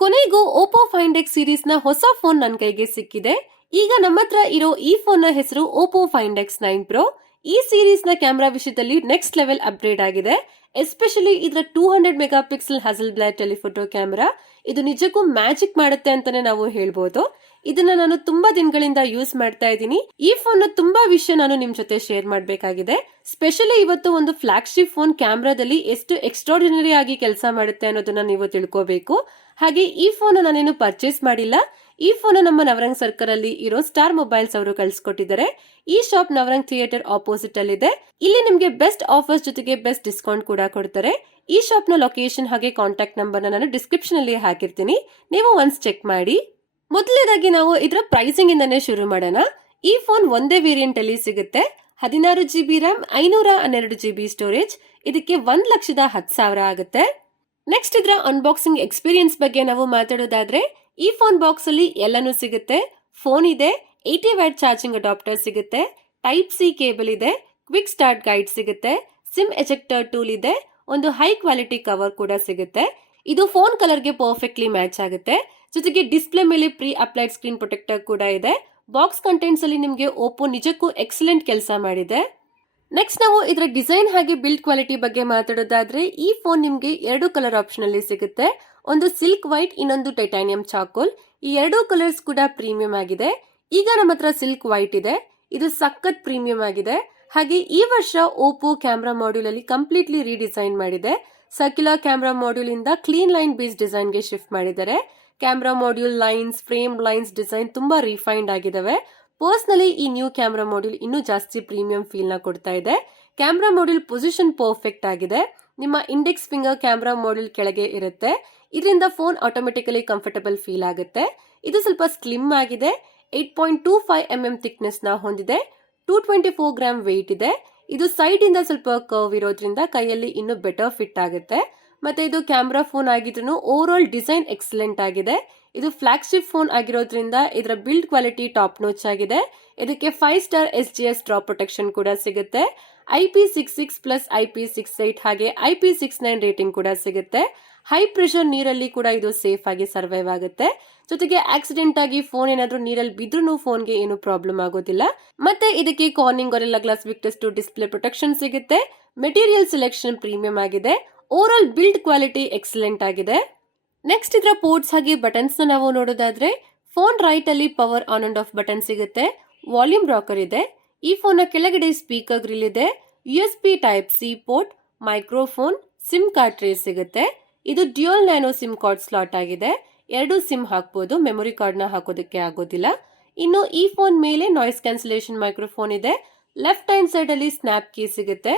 ಕೊನೆಗೂ Oppo find X series ನ ಹೊಸ ಫೋನ್ ನನ್ನ ಕೈಗೆ ಸಿಕ್ಕಿದೆ. ಈಗ ನಮ್ಮ ಹತ್ರ ಇರೋ ಈ ಫೋನ್ ನ ಹೆಸರು ಓಪೋ ಫೈಂಡ್ ಎಕ್ಸ್ 9 ಪ್ರೋ. ಈ ಸೀರೀಸ್ ನ ಕ್ಯಾಮೆರಾ ವಿಷಯದಲ್ಲಿ ನೆಕ್ಸ್ಟ್ ಲೆವೆಲ್ ಅಪ್ಗ್ರೇಡ್ ಆಗಿದೆ. ಎಸ್ಪೆಷಲಿ ಇದರ 200 mega pixel ಹಸಲ್ blight telephoto camera ಇದು ನಿಜಕ್ಕೂ ಮ್ಯಾಜಿಕ್ ಮಾಡುತ್ತೆ ಅಂತಾನೆ ನಾವು ಹೇಳ್ಬೋದು. ಇದನ್ನ ನಾನು ತುಂಬಾ ದಿನಗಳಿಂದ ಯೂಸ್ ಮಾಡ್ತಾ ಇದ್ದೀನಿ. ಈ ಫೋನ್ ನ ತುಂಬಾ ವಿಷಯ ನಾನು ನಿಮ್ ಜೊತೆ ಶೇರ್ ಮಾಡಬೇಕಾಗಿದೆ. ಸ್ಪೆಷಲಿ ಇವತ್ತು ಒಂದು ಫ್ಲಾಗ್ಶಿಪ್ ಫೋನ್ ಕ್ಯಾಮೆರಾದಲ್ಲಿ ಎಷ್ಟು ಎಕ್ಸ್ಟ್ರಾರ್ಡಿನರಿ ಆಗಿ ಕೆಲಸ ಮಾಡುತ್ತೆ ಅನ್ನೋದನ್ನ ನೀವು ತಿಳ್ಕೋಬೇಕು. ಹಾಗೆ ಈ ಫೋನ್ ನಾನೇನು ಪರ್ಚೇಸ್ ಮಾಡಿಲ್ಲ. ಈ ಫೋನ್ ನಮ್ಮ ನವರಂಗ್ ಸರ್ಕಲ್ ಅಲ್ಲಿ ಇರೋ ಸ್ಟಾರ್ ಮೊಬೈಲ್ಸ್ ಅವರು ಕಳ್ಸಿಕೊಟ್ಟಿದ್ದಾರೆ. ಈ ಶಾಪ್ ನವರಂಗ್ ಥಿಯೇಟರ್ ಆಪೋಸಿಟ್ ಅಲ್ಲಿ ಇದೆ. ಇಲ್ಲಿ ನಿಮ್ಗೆ ಬೆಸ್ಟ್ ಆಫರ್ಸ್ ಜೊತೆಗೆ ಬೆಸ್ಟ್ ಡಿಸ್ಕೌಂಟ್ ಕೂಡ ಕೊಡ್ತಾರೆ. ಈ ಶಾಪ್ ನ ಲೊಕೇಶನ್ ಹಾಗೆ ಕಾಂಟ್ಯಾಕ್ಟ್ ನಂಬರ್ ನಾನು ಡಿಸ್ಕ್ರಿಪ್ಷನ್ ಅಲ್ಲಿ ಹಾಕಿರ್ತೀನಿ, ನೀವು ಒನ್ಸ್ ಚೆಕ್ ಮಾಡಿ. ಮೊದಲನೇದಾಗಿ ನಾವು ಇದರ ಪ್ರೈಸಿಂಗ್ ಇಂದಾನೆ ಶುರು ಮಾಡೋಣ. ಈ ಫೋನ್ ಒಂದೇ ವೇರಿಯಂಟ್ ಅಲ್ಲಿ ಸಿಗುತ್ತೆ. 16 GB ರ್ಯಾಮ್, 512 GB ಸ್ಟೋರೇಜ್. ಇದಕ್ಕೆ 1,10,000 ಆಗುತ್ತೆ. ನೆಕ್ಸ್ಟ್ ಇದರ ಅನ್ಬಾಕ್ಸಿಂಗ್ ಎಕ್ಸ್ಪೀರಿಯನ್ಸ್ ಬಗ್ಗೆ ನಾವು ಮಾತಾಡೋದಾದ್ರೆ, ಈ ಫೋನ್ ಬಾಕ್ಸ್ ಅಲ್ಲಿ ಎಲ್ಲಾನು ಸಿಗುತ್ತೆ. ಫೋನ್ ಇದೆ, 80 ವ್ಯಾಟ್ ಚಾರ್ಜಿಂಗ್ ಅಡಾಪ್ಟರ್ ಸಿಗುತ್ತೆ, ಟೈಪ್ ಸಿ ಕೇಬಲ್ ಇದೆ, ಕ್ವಿಕ್ ಸ್ಟಾರ್ಟ್ ಗೈಡ್ ಸಿಗುತ್ತೆ, ಸಿಮ್ ಎಜೆಕ್ಟರ್ ಟೂಲ್ ಇದೆ, ಒಂದು ಹೈ ಕ್ವಾಲಿಟಿ ಕವರ್ ಕೂಡ ಸಿಗುತ್ತೆ. ಇದು ಫೋನ್ ಕಲರ್ ಗೆ ಪರ್ಫೆಕ್ಟ್ಲಿ ಮ್ಯಾಚ್ ಆಗುತ್ತೆ. ಜೊತೆಗೆ ಡಿಸ್ಪ್ಲೇ ಮೇಲೆ ಪ್ರೀ ಅಪ್ಲೈಡ್ ಸ್ಕ್ರೀನ್ ಪ್ರೊಟೆಕ್ಟರ್ ಕೂಡ ಇದೆ. ಬಾಕ್ಸ್ ಕಂಟೆಂಟ್ಸ್ ಅಲ್ಲಿ ನಿಮಗೆ ಓಪೋ ನಿಜಕ್ಕೂ ಎಕ್ಸಲೆಂಟ್ ಕೆಲಸ ಮಾಡಿದೆ. ನೆಕ್ಸ್ಟ್ ನಾವು ಇದರ ಡಿಸೈನ್ ಹಾಗೆ ಬಿಲ್ಡ್ ಕ್ವಾಲಿಟಿ ಬಗ್ಗೆ ಮಾತಾಡೋದಾದ್ರೆ, ಈ ಫೋನ್ ನಿಮ್ಗೆ 2 ಕಲರ್ ಆಪ್ಷನ್ ಅಲ್ಲಿ ಸಿಗುತ್ತೆ. ಒಂದು ಸಿಲ್ಕ್ ವೈಟ್, ಇನ್ನೊಂದು ಟೈಟಾನಿಯಂ ಚಾಕೋಲ್. ಈ 2 ಕಲರ್ಸ್ ಕೂಡ ಪ್ರೀಮಿಯಂ ಆಗಿದೆ. ಈಗ ನಮ್ಮ ಹತ್ರ ಸಿಲ್ಕ್ ವೈಟ್ ಇದೆ, ಇದು ಸಖತ್ ಪ್ರೀಮಿಯಂ ಆಗಿದೆ. ಹಾಗೆ ಈ ವರ್ಷ ಓಪೋ ಕ್ಯಾಮೆರಾ ಮಾಡ್ಯೂಲ್ ಅಲ್ಲಿ ಕಂಪ್ಲೀಟ್ಲಿ ರೀಡಿಸೈನ್ ಮಾಡಿದೆ. ಸರ್ಕ್ಯುಲರ್ ಕ್ಯಾಮೆರಾ ಮಾಡ್ಯೂಲ್ ಇಂದ ಕ್ಲೀನ್ ಲೈನ್ ಬೇಸ್ ಡಿಸೈನ್ ಗೆ ಶಿಫ್ಟ್ ಮಾಡಿದ್ದಾರೆ. Camera module lines, frame lines design ತುಂಬಾ ರಿಫೈನ್ಡ್ ಆಗಿದಾವೆ. ಪರ್ಸನಲಿ ಈ ನ್ಯೂ ಕ್ಯಾಮೆರಾ ಮಾಡ್ಯೂಲ್ ಇನ್ನೂ ಜಾಸ್ತಿ ಪ್ರೀಮಿಯಂ ಫೀಲ್ ನ ಕೊಡ್ತಾ ಇದೆ. ಕ್ಯಾಮೆರಾ ಮಾಡ್ಯೂಲ್ ಪೊಸಿಷನ್ ಪರ್ಫೆಕ್ಟ್ ಆಗಿದೆ. ನಿಮ್ಮ ಇಂಡೆಕ್ಸ್ ಫಿಂಗರ್ ಕ್ಯಾಮೆರಾ ಮಾಡ್ಯೂಲ್ ಕೆಳಗೆ ಇರುತ್ತೆ. ಇದರಿಂದ ಫೋನ್ ಆಟೋಮೆಟಿಕಲಿ ಕಂಫರ್ಟಬಲ್ ಫೀಲ್ ಆಗುತ್ತೆ. ಇದು ಸ್ವಲ್ಪ ಸ್ಲಿಮ್ ಆಗಿದೆ. 8.25 mm ಥಿಕ್ನೆಸ್ ನ ಹೊಂದಿದೆ. 224 ಗ್ರಾಮ್ ವೇಟ್ ಇದೆ. ಇದು ಸೈಡ್ ಇಂದ ಸ್ವಲ್ಪ ಕರ್ವ್ ಇರೋದ್ರಿಂದ ಕೈಯಲ್ಲಿ ಇನ್ನೂ ಬೆಟರ್ ಫಿಟ್ ಆಗುತ್ತೆ. ಮತ್ತೆ ಇದು ಕ್ಯಾಮೆರಾ ಫೋನ್ ಆಗಿದ್ರು ಓವರ್ ಆಲ್ ಡಿಸೈನ್ ಎಕ್ಸಲೆಂಟ್ ಆಗಿದೆ. ಇದು ಫ್ಲಾಗ್ಶಿಪ್ ಫೋನ್ ಆಗಿರೋದ್ರಿಂದ ಇದರ ಬಿಲ್ಡ್ ಕ್ವಾಲಿಟಿ ಟಾಪ್ ನೋಚ್ ಆಗಿದೆ. ಇದಕ್ಕೆ 5 ಸ್ಟಾರ್ SGS ಡ್ರಾಪ್ ಪ್ರೊಟೆಕ್ಷನ್ ಕೂಡ ಸಿಗುತ್ತೆ. IP66 ಪ್ಲಸ್ IP68 ಹಾಗೆ IP69 ರೇಟಿಂಗ್ ಕೂಡ ಸಿಗುತ್ತೆ. ಹೈ ಪ್ರೆಷರ್ ನೀರಲ್ಲಿ ಕೂಡ ಇದು ಸೇಫ್ ಆಗಿ ಸರ್ವೈವ್ ಆಗುತ್ತೆ. ಜೊತೆಗೆ ಆಕ್ಸಿಡೆಂಟ್ ಆಗಿ ಫೋನ್ ಏನಾದ್ರೂ ನೀರಲ್ಲಿ ಬಿದ್ರೂ ಫೋನ್ಗೆ ಏನು ಪ್ರಾಬ್ಲಮ್ ಆಗೋದಿಲ್ಲ. ಮತ್ತೆ ಇದಕ್ಕೆ Corning Gorilla Glass Victus 2 display protection ಸಿಗುತ್ತೆ. ಮೆಟೀರಿಯಲ್ ಸೆಲೆಕ್ಷನ್ ಪ್ರೀಮಿಯಂ ಆಗಿದೆ. Overall build quality excellent ಆಗಿದೆ. ನೆಕ್ಸ್ಟ್ ಇದರ ಪೋರ್ಟ್ಸ್ ಹಾಗೆ ಬಟನ್ಸ್ ನಾವು ನೋಡೋದಾದ್ರೆ, ಫೋನ್ ರೈಟ್ ಅಲ್ಲಿ power on and off button ಸಿಗುತ್ತೆ. ವಾಲ್ಯೂಮ್ ರಾಕರ್ ಇದೆ. ಈ ಫೋನ್ ನ ಕೆಳಗಡೆ ಸ್ಪೀಕರ್ ಗ್ರಿಲ್ ಇದೆ. USB type C port, microphone, sim card tray ಸಿಗುತ್ತೆ. ಇದು dual nano sim card slot ಆಗಿದೆ. 2 ಸಿಮ್ ಹಾಕಬಹುದು, ಮೆಮೊರಿ ಕಾರ್ಡ್ ನ ಹಾಕೋದಕ್ಕೆ ಆಗೋದಿಲ್ಲ. ಇನ್ನು ಈ ಫೋನ್ ಮೇಲೆ ನಾಯ್ಸ್ ಕ್ಯಾನ್ಸಲೇಷನ್ ಮೈಕ್ರೋಫೋನ್ ಇದೆ. ಲೆಫ್ಟ್ ಹ್ಯಾಂಡ್ ಸೈಡ್ ಅಲ್ಲಿ ಸ್ನ್ಯಾಪ್ ಕೀ ಸಿಗುತ್ತೆ.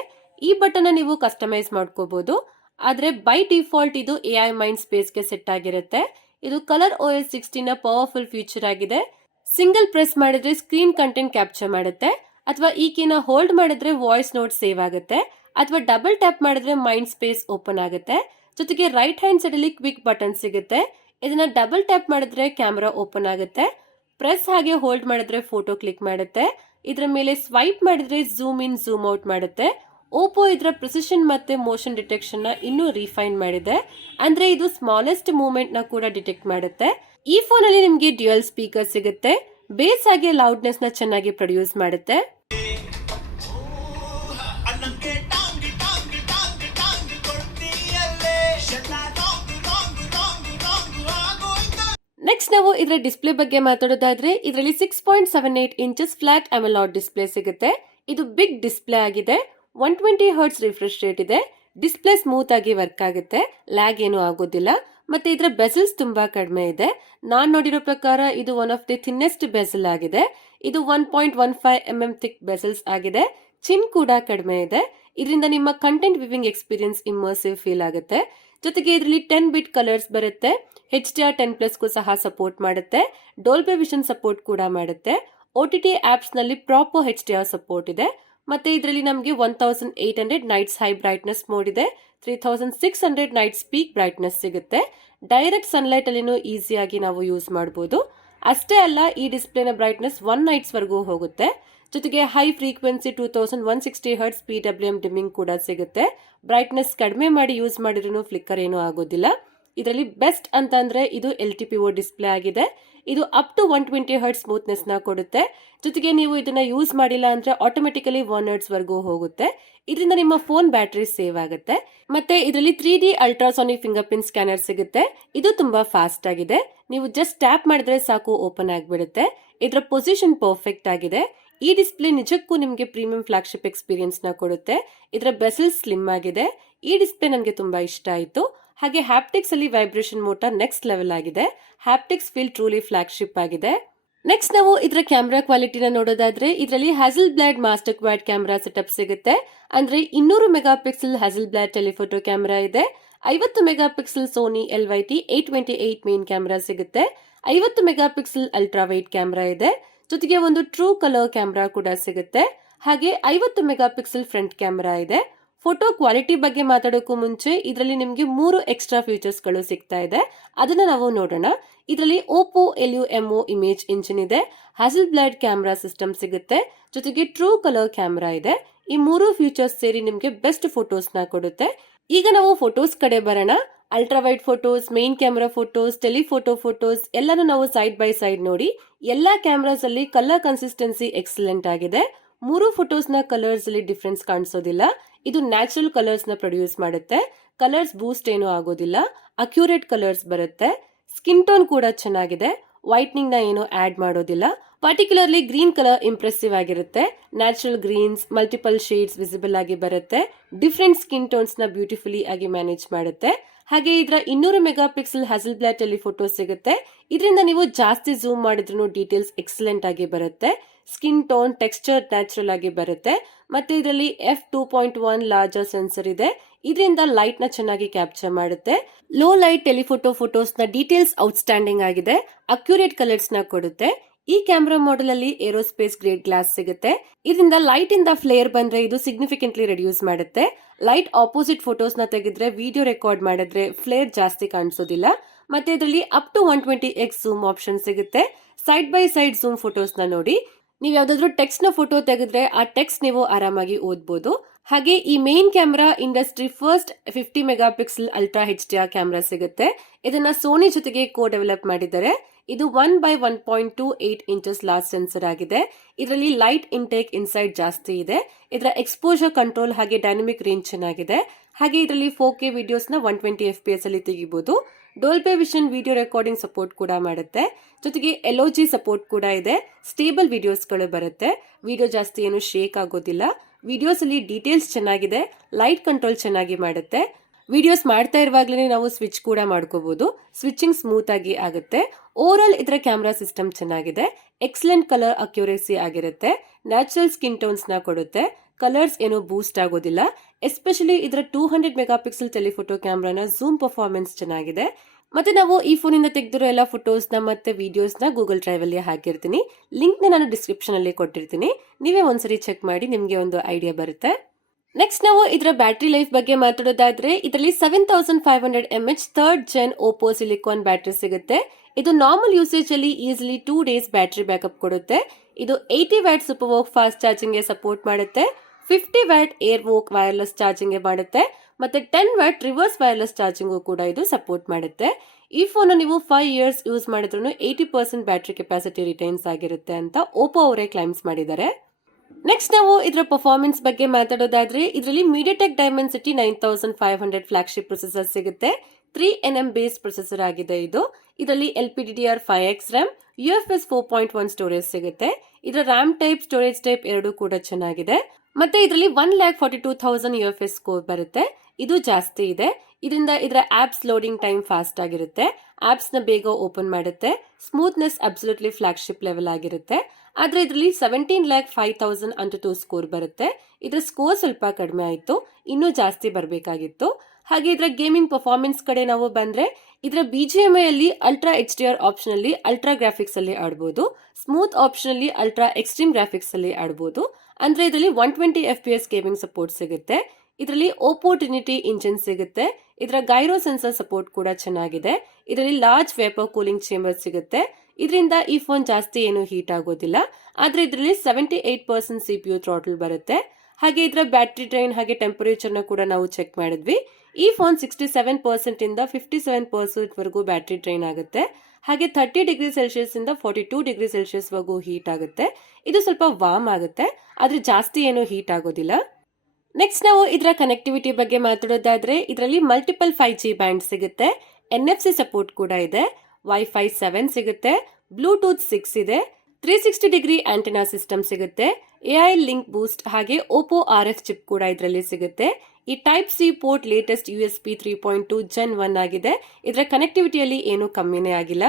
ಈ ಬಟನ್ ನೀವು ಕಸ್ಟಮೈಸ್ ಮಾಡ್ಕೋಬಹುದು. ಆದ್ರೆ ಬೈ ಡಿಫಾಲ್ಟ್ ಇದು AI ಮೈಂಡ್ ಸ್ಪೇಸ್ ಗೆ ಸೆಟ್ ಆಗಿರುತ್ತೆ. ಇದು ಕಲರ್ OS 16 ನ ಪವರ್ಫುಲ್ ಫೀಚರ್ ಆಗಿದೆ. ಸಿಂಗಲ್ ಪ್ರೆಸ್ ಮಾಡಿದ್ರೆ ಸ್ಕ್ರೀನ್ ಕಂಟೆಂಟ್ ಕ್ಯಾಪ್ಚರ್ ಮಾಡುತ್ತೆ, ಅಥವಾ ಈ ಕೀನ ಹೋಲ್ಡ್ ಮಾಡಿದ್ರೆ ವಾಯ್ಸ್ ನೋಟ್ ಸೇವ್ ಆಗುತ್ತೆ, ಅಥವಾ ಡಬಲ್ ಟ್ಯಾಪ್ ಮಾಡಿದ್ರೆ ಮೈಂಡ್ ಸ್ಪೇಸ್ ಓಪನ್ ಆಗುತ್ತೆ. ಜೊತೆಗೆ ರೈಟ್ ಹ್ಯಾಂಡ್ ಸೈಡ್ ಅಲ್ಲಿ ಕ್ವಿಕ್ ಬಟನ್ ಸಿಗುತ್ತೆ. ಇದನ್ನ ಡಬಲ್ ಟ್ಯಾಪ್ ಮಾಡಿದ್ರೆ ಕ್ಯಾಮೆರಾ ಓಪನ್ ಆಗುತ್ತೆ. ಪ್ರೆಸ್ ಹಾಗೆ ಹೋಲ್ಡ್ ಮಾಡಿದ್ರೆ ಫೋಟೋ ಕ್ಲಿಕ್ ಮಾಡುತ್ತೆ. ಇದರ ಮೇಲೆ ಸ್ವೈಪ್ ಮಾಡಿದ್ರೆ ಝೂಮ್ ಇನ್ ಝೂಮ್ ಔಟ್ ಮಾಡುತ್ತೆ. ಓಪೋ ಇದರ ಪ್ರಿಸಿಷನ್ ಮತ್ತೆ ಮೋಷನ್ ಡಿಟೆಕ್ಷನ್ ನ ಇನ್ನೂ ರಿಫೈನ್ ಮಾಡಿದೆ. ಅಂದ್ರೆ ಇದು ಸ್ಮಾಲೆಸ್ಟ್ ಮೂವ್ಮೆಂಟ್ ನ ಕೂಡ ಡಿಟೆಕ್ಟ್ ಮಾಡುತ್ತೆ. ಈ ಫೋನ್ ಅಲ್ಲಿ ನಿಮ್ಗೆ ಡ್ಯೂಯಲ್ ಸ್ಪೀಕರ್ ಸಿಗುತ್ತೆ. ಬೇಸ್ ಹಾಗೆ ಲೌಡ್ನೆಸ್ ನ ಚೆನ್ನಾಗಿ ಪ್ರೊಡ್ಯೂಸ್ ಮಾಡುತ್ತೆ. ನೆಕ್ಸ್ಟ್ ನಾವು ಇದರ ಡಿಸ್ಪ್ಲೇ ಬಗ್ಗೆ ಮಾತಾಡೋದಾದ್ರೆ, ಇದರಲ್ಲಿ 6.78 ಇಂಚಸ್ ಫ್ಲಾಟ್ ಅಮೆಲಾಯ್ಡ್ ಡಿಸ್ಪ್ಲೇ ಸಿಗುತ್ತೆ. ಇದು ಬಿಗ್ ಡಿಸ್ಪ್ಲೇ ಆಗಿದೆ. 120 Hz ರಿಫ್ರೆಶ್ ರೇಟ್ ಇದೆ. ಡಿಸ್ಪ್ಲೇ ಸ್ಮೂತ್ ಆಗಿ ವರ್ಕ್ ಆಗುತ್ತೆ, ಲ್ಯಾಗ್ ಏನು ಆಗೋದಿಲ್ಲ. ಮತ್ತೆ ಇದರ ಬೆಸಲ್ಸ್ ತುಂಬಾ ಕಡಿಮೆ ಇದೆ. ನಾನ್ ನೋಡಿರೋ ಪ್ರಕಾರ ಇದು ಒನ್ ಆಫ್ ದಿ ಥಿನ್ನೆಸ್ಟ್ ಬೆಸಲ್ ಆಗಿದೆ. ಇದು 1.15 mm ಥಿಕ್ ಬೆಸಲ್ಸ್ ಆಗಿದೆ. ಚಿನ್ ಕೂಡ ಕಡಿಮೆ ಇದೆ. ಇದರಿಂದ ನಿಮ್ಮ content viewing experience immersive feel ಆಗುತ್ತೆ. ಜೊತೆಗೆ ಇದರಲ್ಲಿ 10 ಬಿಟ್ ಕಲರ್ಸ್ ಬರುತ್ತೆ. HDR10+ ಗೂ ಸಹ ಸಪೋರ್ಟ್ ಮಾಡುತ್ತೆ. ಡೋಲ್ಬಿ ವಿಷನ್ ಸಪೋರ್ಟ್ ಕೂಡ ಮಾಡುತ್ತೆ. OTT ಆಪ್ಸ್ ನಲ್ಲಿ ಪ್ರಾಪರ್ HDR ಸಪೋರ್ಟ್ ಇದೆ. ಮತ್ತೆ ಇದರಲ್ಲಿ ನಮಗೆ 1800 ನೈಟ್ಸ್ ಹೈ ಬ್ರೈಟ್ನೆಸ್ ಮೋಡ್ ಇದೆ. 3600 ನೈಟ್ಸ್ ಪೀಕ್ ಬ್ರೈಟ್ನೆಸ್ ಸಿಗುತ್ತೆ. ಡೈರೆಕ್ಟ್ ಸನ್ಲೈಟ್ ಅಲ್ಲಿನೂ ಈಸಿಯಾಗಿ ನಾವು ಯೂಸ್ ಮಾಡಬಹುದು. ಅಷ್ಟೇ ಅಲ್ಲ, ಈ ಡಿಸ್ಪ್ಲೇನ ಬ್ರೈಟ್ನೆಸ್ 1 ನೈಟ್ಸ್ ವರೆಗೂ ಹೋಗುತ್ತೆ. ಜೊತೆಗೆ high frequency 2160 Hz PWM dimming ಕೂಡ ಸಿಗುತ್ತೆ. ಬ್ರೈಟ್ನೆಸ್ ಕಡಿಮೆ ಮಾಡಿ ಯೂಸ್ ಮಾಡಿದ್ರು ಫ್ಲಿಕ್ಕರ್ ಏನೂ ಆಗೋದಿಲ್ಲ. ಇದರಲ್ಲಿ ಬೆಸ್ಟ್ ಅಂತ ಅಂದ್ರೆ ಇದು LTPO ಡಿಸ್ಪ್ಲೇ ಆಗಿದೆ. ಇದು ಅಪ್ ಟು 120 ಹರ್ಟ್ಸ್ ಸ್ಮೂತ್ನೆಸ್ ನ ಕೊಡುತ್ತೆ. ಜೊತೆಗೆ ನೀವು ಇದನ್ನ ಯೂಸ್ ಮಾಡಿಲ್ಲ ಅಂದ್ರೆ ಆಟೋಮೆಟಿಕಲಿ 1 ಹರ್ಟ್ಸ್ ವರೆಗೂ ಹೋಗುತ್ತೆ. ಇದರಿಂದ ನಿಮ್ಮ ಫೋನ್ ಬ್ಯಾಟರಿ ಸೇವ್ ಆಗುತ್ತೆ. ಮತ್ತೆ ಇದರಲ್ಲಿ 3D ultrasonic finger print scanner ಸಿಗುತ್ತೆ. ಇದು ತುಂಬಾ ಫಾಸ್ಟ್ ಆಗಿದೆ. ನೀವು ಜಸ್ಟ್ ಟ್ಯಾಪ್ ಮಾಡಿದ್ರೆ ಸಾಕು ಓಪನ್ ಆಗಿಬಿಡುತ್ತೆ. ಇದರ ಪೊಸಿಷನ್ ಪರ್ಫೆಕ್ಟ್ ಆಗಿದೆ. ಈ ಡಿಸ್ಪ್ಲೇ ನಿಜಕ್ಕೂ ನಿಮಗೆ ಪ್ರೀಮಿಯಂ ಫ್ಲಾಗ್ಶಿಪ್ ಎಕ್ಸ್ಪೀರಿಯನ್ಸ್ ನ ಕೊಡುತ್ತೆ. ಇದರ ಬೆಸಲ್ ಸ್ಲಿಮ್ ಆಗಿದೆ. ಈ ಡಿಸ್ಪ್ಲೇ ನನಗೆ ತುಂಬಾ ಇಷ್ಟ ಆಯಿತು. ಹಾಗೆ ಹ್ಯಾಪ್ಟಿಕ್ಸ್ ಅಲ್ಲಿ ವೈಬ್ರೇಷನ್ ಮೋಟರ್ ನೆಕ್ಸ್ಟ್ ಲೆವೆಲ್ ಆಗಿದೆ. ಹ್ಯಾಪ್ಟಿಕ್ಸ್ ಫೀಲ್ ಟ್ರೂಲಿ ಫ್ಲಾಗ್ಶಿಪ್ ಆಗಿದೆ. ನೆಕ್ಸ್ಟ್ ನಾವು ಇದರ ಕ್ಯಾಮೆರಾ ಕ್ವಾಲಿಟಿನ ನೋಡೋದಾದ್ರೆ ಇದರಲ್ಲಿ Hasselblad master quad camera setup ಸಿಗುತ್ತೆ. ಅಂದ್ರೆ 200 megapixel Hasselblad telephoto camera ಇದೆ. 50 megapixel Sony LYT 828 main camera ಸಿಗುತ್ತೆ. 50 megapixel ultra wide camera ಇದೆ. ಜೊತೆಗೆ ಒಂದು ಟ್ರೂ ಕಲರ್ ಕ್ಯಾಮೆರಾ ಕೂಡ ಸಿಗುತ್ತೆ. ಹಾಗೆ 50 ಮೆಗಾ ಪಿಕ್ಸೆಲ್ ಫ್ರಂಟ್ ಕ್ಯಾಮೆರಾ ಇದೆ. ಫೋಟೋ ಕ್ವಾಲಿಟಿ ಬಗ್ಗೆ ಮಾತಾಡೋಕ್ಕೂ ಮುಂಚೆ ಇದರಲ್ಲಿ ನಿಮಗೆ 3 ಎಕ್ಸ್ಟ್ರಾ ಫೀಚರ್ಸ್ ಗಳು ಸಿಗ್ತಾ ಇದೆ. ಅದನ್ನ ನಾವು ನೋಡೋಣ. ಇದರಲ್ಲಿ Oppo LUMO ಇಮೇಜ್ ಇಂಜಿನ್ ಇದೆ. ಹ್ಯಾಸಲ್ ಬ್ಲಾಡ್ ಕ್ಯಾಮೆರಾ ಸಿಸ್ಟಮ್ ಸಿಗುತ್ತೆ. ಜೊತೆಗೆ ಟ್ರೂ ಕಲರ್ ಕ್ಯಾಮೆರಾ ಇದೆ. ಈ 3 ಫೀಚರ್ಸ್ ಸೇರಿ ನಿಮಗೆ ಬೆಸ್ಟ್ ಫೋಟೋಸ್ ನ ಕೊಡುತ್ತೆ. ಈಗ ನಾವು ಫೋಟೋಸ್ ಕಡೆ ಬರೋಣ. Ultra wide photos, main camera photos, telephoto photos ಎಲ್ಲಾನು ನಾವು ಸೈಡ್ ಬೈ ಸೈಡ್ ನೋಡಿ. ಎಲ್ಲಾ ಕ್ಯಾಮೆರಾಸ್ ಅಲ್ಲಿ ಕಲರ್ ಕನ್ಸಿಸ್ಟೆನ್ಸಿ ಎಕ್ಸಲೆಂಟ್ ಆಗಿದೆ. 3 ಫೋಟೋಸ್ ನ ಕಲರ್ಸ್ ಅಲ್ಲಿ ಡಿಫರೆನ್ಸ್ ಕಾಣಿಸೋದಿಲ್ಲ. ಇದು ನ್ಯಾಚುರಲ್ ಕಲರ್ಸ್ ನ ಪ್ರೊಡ್ಯೂಸ್ ಮಾಡುತ್ತೆ. ಕಲರ್ಸ್ ಬೂಸ್ಟ್ ಏನೂ ಆಗೋದಿಲ್ಲ. ಅಕ್ಯುರೇಟ್ ಕಲರ್ಸ್ ಬರುತ್ತೆ. ಸ್ಕಿನ್ ಟೋನ್ ಕೂಡ ಚೆನ್ನಾಗಿದೆ. ವೈಟ್ನಿಂಗ್ ನ ಏನು ಆಡ್ ಮಾಡೋದಿಲ್ಲ. ಪರ್ಟಿಕ್ಯುಲರ್ಲಿ ಗ್ರೀನ್ ಕಲರ್ ಇಂಪ್ರೆಸಿವ್ ಆಗಿರುತ್ತೆ. Natural greens, multiple shades visible ಆಗಿ ಬರುತ್ತೆ. ಡಿಫರೆಂಟ್ ಸ್ಕಿನ್ ಟೋನ್ಸ್ ನ ಬ್ಯೂಟಿಫುಲಿ ಆಗಿ ಮ್ಯಾನೇಜ್ ಮಾಡುತ್ತೆ. ಹಾಗೆ ಇದರ 200 megapixel Hasselblad telephoto ಸಿಗುತ್ತೆ. ಇದರಿಂದ ನೀವು ಜಾಸ್ತಿ ಝೂಮ್ ಮಾಡಿದ್ರು ಡೀಟೇಲ್ಸ್ ಎಕ್ಸಲೆಂಟ್ ಆಗಿ ಬರುತ್ತೆ. ಸ್ಕಿನ್ ಟೋನ್, ಟೆಕ್ಸ್ಚರ್ ನ್ಯಾಚುರಲ್ ಆಗಿ ಬರುತ್ತೆ. ಮತ್ತೆ ಇದರಲ್ಲಿ f2.1 ಲಾರ್ಜರ್ ಸೆನ್ಸರ್ ಇದೆ. ಇದರಿಂದ ಲೈಟ್ ನ ಚೆನ್ನಾಗಿ ಕ್ಯಾಪ್ಚರ್ ಮಾಡುತ್ತೆ. ಲೋ ಲೈಟ್ ಟೆಲಿಫೋಟೋ ಫೋಟೋಸ್ ನ ಡೀಟೇಲ್ಸ್ ಔಟ್ಸ್ಟ್ಯಾಂಡಿಂಗ್ ಆಗಿದೆ. ಅಕ್ಯುರೇಟ್ ಕಲರ್ಸ್ ನ ಕೊಡುತ್ತೆ. ಈ ಕ್ಯಾಮೆರಾ ಮಾಡೆಲ್ ಅಲ್ಲಿ ಏರೋಸ್ಪೇಸ್ ಗ್ರೇಡ್ ಗ್ಲಾಸ್ ಸಿಗುತ್ತೆ. ಇದರಿಂದ ಲೈಟ್ ಇಂದ ಫ್ಲೇರ್ ಬಂದ್ರೆ ಇದು ಸಿಗ್ನಿಫಿಕೆಂಟ್ಲಿ ರೆಡ್ಯೂಸ್ ಮಾಡುತ್ತೆ. ಲೈಟ್ ಆಪೋಸಿಟ್ ಫೋಟೋಸ್ ನ ತೆಗೆದ್ರೆ ವಿಡಿಯೋ ರೆಕಾರ್ಡ್ ಮಾಡಿದ್ರೆ ಫ್ಲೇರ್ ಜಾಸ್ತಿ ಕಾಣಿಸೋದಿಲ್ಲ. ಮತ್ತೆ ಇದರಲ್ಲಿ up to 120x zoom option ಸಿಗುತ್ತೆ. Side by side zoom photos ನ ನೋಡಿ. ನೀವು ಯಾವ್ದಾದ್ರು ಟೆಕ್ಸ್ಟ್ ನ ಫೋಟೋ ತೆಗೆದ್ರೆ ಆ ಟೆಕ್ಸ್ಟ್ ನೀವು ಆರಾಮಾಗಿ ಓದಬಹುದು. ಹಾಗೆ ಈ main camera industry first 50 megapixel ultra HDR camera ಸಿಗುತ್ತೆ. ಇದನ್ನ ಸೋನಿ ಜೊತೆಗೆ ಕೋ ಡೆವಲಪ್ ಮಾಡಿದ್ದಾರೆ. ಇದು 1x1.28 ಇಂಚಸ್ ಲಾರ್ಜ್ ಸೆನ್ಸರ್ ಆಗಿದೆ. ಇದರಲ್ಲಿ ಲೈಟ್ ಇಂಟೇಕ್ ಇನ್ಸೈಡ್ ಜಾಸ್ತಿ ಇದೆ. ಇದರ ಎಕ್ಸ್ಪೋಜರ್ ಕಂಟ್ರೋಲ್ ಹಾಗೆ ಡೈನಮಿಕ್ ರೇಂಜ್ ಚೆನ್ನಾಗಿದೆ. ಹಾಗೆ ಇದರಲ್ಲಿ 4K ವಿಡಿಯೋಸ್ ನ 120 FPS ಅಲ್ಲಿ ತೆಗಿಬಹುದು. Dolby vision video recording support ಕೂಡ ಮಾಡುತ್ತೆ. ಜೊತೆಗೆ LOG ಸಪೋರ್ಟ್ ಕೂಡ ಇದೆ. ಸ್ಟೇಬಲ್ ವಿಡಿಯೋಸ್ ಗಳು ಬರುತ್ತೆ. ವಿಡಿಯೋ ಜಾಸ್ತಿ ಏನು ಶೇಕ್ ಆಗೋದಿಲ್ಲ. ವಿಡಿಯೋಸ್ ಅಲ್ಲಿ ಡೀಟೇಲ್ಸ್ ಚೆನ್ನಾಗಿದೆ. ಲೈಟ್ ಕಂಟ್ರೋಲ್ ಚೆನ್ನಾಗಿ ಮಾಡುತ್ತೆ. ವಿಡಿಯೋಸ್ ಮಾಡ್ತಾ ಇರುವಾಗಲೇ ನಾವು ಸ್ವಿಚ್ ಕೂಡ ಮಾಡ್ಕೋಬಹುದು. ಸ್ವಿಚಿಂಗ್ ಸ್ಮೂತ್ ಆಗಿ ಆಗುತ್ತೆ. ಓವರ್ ಆಲ್ ಇದರ ಕ್ಯಾಮೆರಾ ಸಿಸ್ಟಮ್ ಚೆನ್ನಾಗಿದೆ. ಎಕ್ಸಲೆಂಟ್ ಕಲರ್ ಅಕ್ಯುರೇಸಿ ಆಗಿರುತ್ತೆ. ನ್ಯಾಚುರಲ್ ಸ್ಕಿನ್ ಟೋನ್ಸ್ ನ ಕೊಡುತ್ತೆ. ಕಲರ್ಸ್ ಏನು ಬೂಸ್ಟ್ ಆಗೋದಿಲ್ಲ. ಎಸ್ಪೆಷಲಿ ಇದರ 200 ಮೆಗಾ ಪಿಕ್ಸೆಲ್ ಟೆಲಿಫೋಟೋ ಕ್ಯಾಮೆರಾನ ಝೂಮ್ ಪರ್ಫಾರ್ಮೆನ್ಸ್ ಚೆನ್ನಾಗಿದೆ. ಮತ್ತೆ ನಾವು ಈ ಫೋನ್ ಇಂದ ತೆಗೆದಿರೋ ಎಲ್ಲ ಫೋಟೋಸ್ ನ ಮತ್ತೆ ವಿಡಿಯೋಸ್ ನ ಗೂಗಲ್ ಡ್ರೈವ್ ಅಲ್ಲಿ ಹಾಕಿರ್ತೀನಿ. ಲಿಂಕ್ ನ ನಾನು ಡಿಸ್ಕ್ರಿಪ್ಷನ್ ಅಲ್ಲಿ ಕೊಟ್ಟಿರ್ತೀನಿ. ನೀವೇ ಒಂದ್ಸರಿ ಚೆಕ್ ಮಾಡಿ ನಿಮ್ಗೆ ಒಂದು ಐಡಿಯಾ ಬರುತ್ತೆ. ನೆಕ್ಸ್ಟ್ ನಾವು ಇದರ ಬ್ಯಾಟರಿ ಲೈಫ್ ಬಗ್ಗೆ ಮಾತಾಡೋದಾದ್ರೆ ಇದರಲ್ಲಿ 7500 mAh 3rd gen Oppo silicon battery ಸಿಗುತ್ತೆ. ಇದು ನಾರ್ಮಲ್ ಯೂಸೇಜ್ ಅಲ್ಲಿ ಈಸಿಲಿ 2 ಡೇಸ್ ಬ್ಯಾಟರಿ ಬ್ಯಾಕಪ್ ಕೊಡುತ್ತೆ. ಇದು 80 watt super woke fast charging ಗೆ ಸಪೋರ್ಟ್ ಮಾಡುತ್ತೆ. 50 watt air woke wireless charging ಗೆ ಮಾಡುತ್ತೆ. ಮತ್ತೆ 10 ವ್ಯಾಟ್ ರಿವರ್ಸ್ ವೈರ್ಲೆಸ್ ಚಾರ್ಜಿಂಗ್ ಕೂಡ ಇದು ಸಪೋರ್ಟ್ ಮಾಡುತ್ತೆ. ಈ ಫೋನ್ ನೀವು 5 ಇಯರ್ಸ್ ಯೂಸ್ ಮಾಡಿದ್ರು 80% ಬ್ಯಾಟರಿ ಕೆಪಾಸಿಟಿ ರಿಟೈನ್ಸ್ ಆಗಿರುತ್ತೆ ಅಂತ Oppo ಅವರೇ ಕ್ಲೈಮ್ಸ್ ಮಾಡಿದ್ದಾರೆ. ನೆಕ್ಸ್ಟ್ ನಾವು ಇದರ ಪರ್ಫಾರ್ಮೆನ್ಸ್ ಬಗ್ಗೆ ಮಾತಾಡೋದಾದ್ರೆ ಇದರಲ್ಲಿ MediaTek Dimensity 9500 ಫ್ಲಾಗ್ಶಿಪ್ ಪ್ರೊಸೆಸರ್ ಸಿಗುತ್ತೆ. 3nm ಬೇಸ್ ಪ್ರೊಸೆಸರ್ ಆಗಿದೆ ಇದು. ಇದರಲ್ಲಿ LPDDR5X RAM, UFS 4.1 ಸ್ಟೋರೇಜ್ ಸಿಗುತ್ತೆ. ಇದರ RAM ಟೈಪ್, ಸ್ಟೋರೇಜ್ ಟೈಪ್ ಎರಡೂ ಕೂಡ ಚೆನ್ನಾಗಿದೆ. ಮತ್ತೆ ಇದರಲ್ಲಿ 1,42,000 UFS ಸ್ಕೋರ್ ಬರುತ್ತೆ. ಇದು ಜಾಸ್ತಿ ಇದೆ. ಇದರಿಂದ ಇದರ ಆಪ್ಸ್ ಲೋಡಿಂಗ್ ಟೈಮ್ ಫಾಸ್ಟ್ ಆಗಿರುತ್ತೆ. ಆಪ್ಸ್ ನ ಬೇಗ ಓಪನ್ ಮಾಡುತ್ತೆ. ಸ್ಮೂತ್ನೆಸ್ ಅಬ್ಸಲ್ಯೂಟ್ಲಿ ಫ್ಲಾಗ್ಶಿಪ್ ಲೆವೆಲ್ ಆಗಿರುತ್ತೆ. ಆದ್ರೆ ಇದರಲ್ಲಿ 17,05,000 Antutu ಸ್ಕೋರ್ ಬರುತ್ತೆ. ಇದರ ಸ್ಕೋರ್ ಸ್ವಲ್ಪ ಕಡಿಮೆ ಆಯಿತು. ಇನ್ನೂ ಜಾಸ್ತಿ ಬರಬೇಕಾಗಿತ್ತು. ಹಾಗೆ ಇದರ ಗೇಮಿಂಗ್ ಪರ್ಫಾರ್ಮೆನ್ಸ್ ಕಡೆ ನಾವು ಬಂದ್ರೆ ಇದರ BGMI ಅಲ್ಲಿ ಅಲ್ಟ್ರಾ HDR ಆಪ್ಷನ್ ಅಲ್ಲಿ ಅಲ್ಟ್ರಾ ಗ್ರಾಫಿಕ್ಸ್ ಅಲ್ಲಿ ಆಡಬಹುದು. ಸ್ಮೂತ್ ಆಪ್ಷನ್ ಅಲ್ಲಿ ಅಲ್ಟ್ರಾ ಎಕ್ಸ್ಟ್ರೀಮ್ ಗ್ರಾಫಿಕ್ಸ್ ಅಲ್ಲಿ ಆಡಬಹುದು. ಅಂದ್ರೆ ಇದರಲ್ಲಿ 120 FPS ಗೇಮಿಂಗ್ ಸಪೋರ್ಟ್ ಸಿಗುತ್ತೆ. ಇದರಲ್ಲಿ Oppo Trinity ಇಂಜಿನ್ ಸಿಗುತ್ತೆ. ಇದರ ಗೈರೋ ಸೆನ್ಸರ್ ಸಪೋರ್ಟ್ ಕೂಡ ಚೆನ್ನಾಗಿದೆ. ಇದರಲ್ಲಿ ಲಾರ್ಜ್ ವೇಪರ್ ಕೂಲಿಂಗ್ ಚೇಂಬರ್ ಸಿಗುತ್ತೆ. ಇದರಿಂದ ಈ ಫೋನ್ ಜಾಸ್ತಿ ಏನು ಹೀಟ್ ಆಗೋದಿಲ್ಲ. ಆದ್ರೆ ಇದರಲ್ಲಿ 78% CPU ಥ್ರಾಟಲ್ ಬರುತ್ತೆ. ಹಾಗೆ ಇದರ ಬ್ಯಾಟರಿ ಡ್ರೈನ್ ಹಾಗೆ ಟೆಂಪರೇಚರ್ ನ ಕೂಡ ನಾವು ಚೆಕ್ ಮಾಡಿದ್ವಿ. ಈ ಫೋನ್ 67% ಇಂದ 57% ವರೆಗೂ ಬ್ಯಾಟರಿ ಡ್ರೈನ್ ಆಗುತ್ತೆ. ಹಾಗೆ 30°C ಇಂದ 42°C ವರೆಗೂ ಹೀಟ್ ಆಗುತ್ತೆ. ಇದು ಸ್ವಲ್ಪ ವಾರ್ಮ್ ಆಗುತ್ತೆ, ಆದ್ರೆ ಜಾಸ್ತಿ ಏನು ಹೀಟ್ ಆಗೋದಿಲ್ಲ. ನೆಕ್ಸ್ಟ್ ನಾವು ಇದರ ಕನೆಕ್ಟಿವಿಟಿ ಬಗ್ಗೆ ಮಾತಾಡೋದಾದ್ರೆ ಇದರಲ್ಲಿ ಮಲ್ಟಿಪಲ್ 5G ಬ್ಯಾಂಡ್ ಸಿಗುತ್ತೆ, NFC ಸಪೋರ್ಟ್ ಕೂಡ ಇದೆ, ವೈಫೈ 7 ಸಿಗುತ್ತೆ, ಬ್ಲೂಟೂತ್ 6 ಇದೆ, 360° ಆಂಟೆನಾ ಸಿಸ್ಟಮ್ ಸಿಗುತ್ತೆ, AI ಲಿಂಕ್ ಬೂಸ್ಟ್ ಹಾಗೆ ಓಪೋ RF ಚಿಪ್ ಕೂಡ ಇದರಲ್ಲಿ ಸಿಗುತ್ತೆ. ಈ type C port latest USB 3.2 Gen 1 ಆಗಿದೆ. ಇದರ ಕನೆಕ್ಟಿವಿಟಿಯಲ್ಲಿ ಏನು ಕಮ್ಮಿನೇ ಆಗಿಲ್ಲ.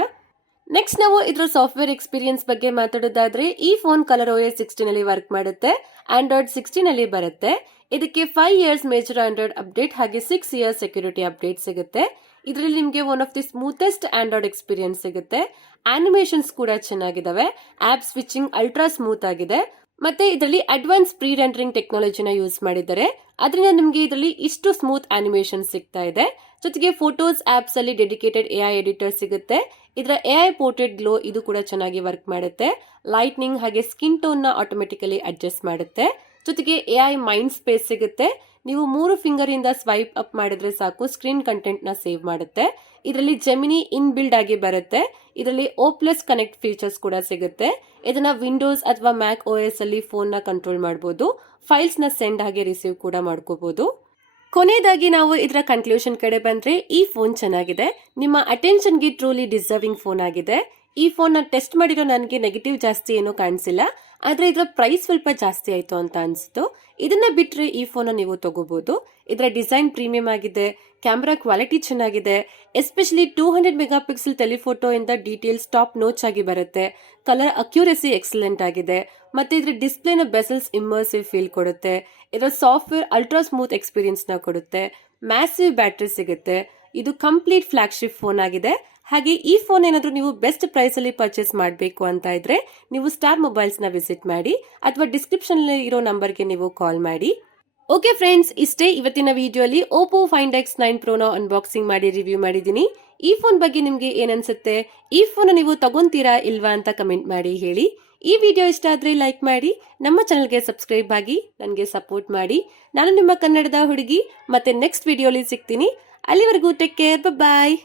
ನೆಕ್ಸ್ಟ್ ನಾವು ಇದರ ಸಾಫ್ಟ್ವೇರ್ ಎಕ್ಸ್ಪೀರಿಯನ್ಸ್ ಬಗ್ಗೆ ಮಾತಾಡೋದಾದ್ರೆ ಈ ಫೋನ್ ColorOS 16 ಅಲ್ಲಿ ವರ್ಕ್ ಮಾಡುತ್ತೆ, Android 16 ಅಲ್ಲಿ ಬರುತ್ತೆ. ಇದಕ್ಕೆ 5 years ಮೇಜರ್ ಆಂಡ್ರಾಯ್ಡ್ ಅಪ್ಡೇಟ್ ಹಾಗೆ 6 years ಸೆಕ್ಯೂರಿಟಿ ಅಪ್ಡೇಟ್ ಸಿಗುತ್ತೆ. ಇದರಲ್ಲಿ ನಿಮಗೆ one of the smoothest Android experience ಸಿಗುತ್ತೆ. ಆನಿಮೇಷನ್ಸ್ ಕೂಡ ಚೆನ್ನಾಗಿದಾವೆ, ಆಪ್ ಸ್ವಿಚಿಂಗ್ ಅಲ್ಟ್ರಾ ಸ್ಮೂತ್ ಆಗಿದೆ, ಮತ್ತೆ ಇದರಲ್ಲಿ ಅಡ್ವಾನ್ಸ್ ಪ್ರೀ ರೆಂಡರಿಂಗ್ ಟೆಕ್ನಾಲಜಿನ ಯೂಸ್ ಮಾಡಿದ್ದಾರೆ. ಅದರಿಂದ ನಿಮಗೆ ಇದರಲ್ಲಿ ಇಷ್ಟು ಸ್ಮೂತ್ ಆನಿಮೇಷನ್ ಸಿಗ್ತಾ ಇದೆ. ಜೊತೆಗೆ ಫೋಟೋಸ್ ಆಪ್ಸ್ ಅಲ್ಲಿ ಡೆಡಿಕೇಟೆಡ್ AI ಎಡಿಟರ್ ಸಿಗುತ್ತೆ. ಇದರ AI ಪೋರ್ಟ್ರೇಟ್ ಗ್ಲೋ ಇದು ಕೂಡ ಚೆನ್ನಾಗಿ ವರ್ಕ್ ಮಾಡುತ್ತೆ. ಲೈಟ್ನಿಂಗ್ ಹಾಗೆ ಸ್ಕಿನ್ ಟೋನ್ ನ ಆಟೋಮೆಟಿಕಲಿ ಅಡ್ಜಸ್ಟ್ ಮಾಡುತ್ತೆ. ಜೊತೆಗೆ AI ಮೈಂಡ್ ಸ್ಪೇಸ್ ಸಿಗುತ್ತೆ. ನೀವು 3 ಫಿಂಗರ್ ಇಂದ ಸ್ವೈಪ್ ಅಪ್ ಮಾಡಿದ್ರೆ ಸಾಕು ಸ್ಕ್ರೀನ್ ಕಂಟೆಂಟ್ ನ ಸೇವ್ ಮಾಡುತ್ತೆ. ಇದರಲ್ಲಿ ಜೆಮಿನಿ ಇನ್ ಬಿಲ್ಡ್ ಆಗಿ ಬರುತ್ತೆ. ಇದರಲ್ಲಿ O+ ಕನೆಕ್ಟ್ ಫೀಚರ್ಸ್ ಕೂಡ ಸಿಗುತ್ತೆ. ಇದನ್ನ ವಿಂಡೋಸ್ ಅಥವಾ ಮ್ಯಾಕ್ OS ಅಲ್ಲಿ ಫೋನ್ ನ ಕಂಟ್ರೋಲ್ ಮಾಡಬಹುದು. ಫೈಲ್ಸ್ ನ ಸೆಂಡ್ ಹಾಗೆ ರಿಸೀವ್ ಕೂಡ ಮಾಡ್ಕೋಬಹುದು. ಕೊನೆಯದಾಗಿ ನಾವು ಇದರ ಕನ್ಕ್ಲೂಷನ್ ಕಡೆ ಬಂದ್ರೆ ಈ ಫೋನ್ ಚೆನ್ನಾಗಿದೆ, ನಿಮ್ಮ ಅಟೆನ್ಷನ್ಗೆ ಟ್ರೂಲಿ ಡಿಸರ್ವಿಂಗ್ ಫೋನ್ ಆಗಿದೆ. ಈ ಫೋನ್ ನ ಟೆಸ್ಟ್ ಮಾಡಿರೋ ನನಗೆ ನೆಗೆಟಿವ್ ಜಾಸ್ತಿ ಏನೂ ಕಾಣಿಸಿಲ್ಲ, ಆದ್ರೆ ಇದರ ಪ್ರೈಸ್ ಸ್ವಲ್ಪ ಜಾಸ್ತಿ ಆಯ್ತು ಅಂತ ಅನ್ಸುತ್ತು. ಇದನ್ನ ಬಿಟ್ರೆ ಈ ಫೋನ್ ನೀವು ತಗೋಬಹುದು. ಇದರ ಡಿಸೈನ್ ಪ್ರೀಮಿಯಂ ಆಗಿದೆ, ಕ್ಯಾಮೆರಾ ಕ್ವಾಲಿಟಿ ಚೆನ್ನಾಗಿದೆ, ಎಸ್ಪೆಷಲಿ 200 ಮೆಗಾಪಿಕ್ಸೆಲ್ ಟೆಲಿಫೋಟೋ ಇಂದ ಡೀಟೇಲ್ಸ್ ಟಾಪ್ ನೋಚ್ ಆಗಿ ಬರುತ್ತೆ. ಕಲರ್ ಅಕ್ಯುರಸಿ ಎಕ್ಸಲೆಂಟ್ ಆಗಿದೆ, ಮತ್ತೆ ಇದರ ಡಿಸ್ಪ್ಲೇನ ಬೆಸಲ್ಸ್ ಇಮ್ಮರ್ಸಿವ್ ಫೀಲ್ ಕೊಡುತ್ತೆ. ಇದರ ಸಾಫ್ಟ್ವೇರ್ ಅಲ್ಟ್ರಾ ಸ್ಮೂತ್ ಎಕ್ಸ್ಪೀರಿಯನ್ಸ್ ನ ಕೊಡುತ್ತೆ. ಮ್ಯಾಸಿವ್ ಬ್ಯಾಟರಿ ಸಿಗುತ್ತೆ. ಇದು ಕಂಪ್ಲೀಟ್ ಫ್ಲಾಗ್ಶಿಪ್ ಫೋನ್ ಆಗಿದೆ. ಹಾಗೆ ಈ ಫೋನ್ ಏನಾದ್ರೂ ನೀವು ಬೆಸ್ಟ್ ಪ್ರೈಸ್ ಅಲ್ಲಿ ಪರ್ಚೇಸ್ ಮಾಡಬೇಕು ಅಂತ ಇದ್ರೆ ನೀವು ಸ್ಟಾರ್ ಮೊಬೈಲ್ಸ್ ನ ವಿಸಿಟ್ ಮಾಡಿ ಅಥವಾ ಡಿಸ್ಕ್ರಿಪ್ಷನ್ ಇರೋ ನಂಬರ್ಗೆ ನೀವು ಕಾಲ್ ಮಾಡಿ. ಓಕೆ ಫ್ರೆಂಡ್ಸ್, ಇಷ್ಟೇ ಇವತ್ತಿನ ವಿಡಿಯೋಲಿ ಓಪೋ ಫೈಂಡ್ X9 Pro ನ ಅನ್ಬಾಕ್ಸಿಂಗ್ ಮಾಡಿ ರಿವ್ಯೂ ಮಾಡಿದೀನಿ. ಈ ಫೋನ್ ಬಗ್ಗೆ ನಿಮ್ಗೆ ಏನನ್ಸುತ್ತೆ, ಈ ಫೋನ್ ನೀವು ತಗೊಂತೀರಾ ಇಲ್ವಾ ಅಂತ ಕಮೆಂಟ್ ಮಾಡಿ ಹೇಳಿ. ಈ ವಿಡಿಯೋ ಇಷ್ಟ ಆದ್ರೆ ಲೈಕ್ ಮಾಡಿ, ನಮ್ಮ ಚಾನಲ್ಗೆ ಸಬ್ಸ್ಕ್ರೈಬ್ ಆಗಿ ನನಗೆ ಸಪೋರ್ಟ್ ಮಾಡಿ. ನಾನು ನಿಮ್ಮ ಕನ್ನಡದ ಹುಡುಗಿ, ಮತ್ತೆ ನೆಕ್ಸ್ಟ್ ವಿಡಿಯೋಲಿ ಸಿಗ್ತೀನಿ. ಅಲ್ಲಿವರೆಗೂ ಟೇಕ್ ಕೇರ್, ಬಾಯ್.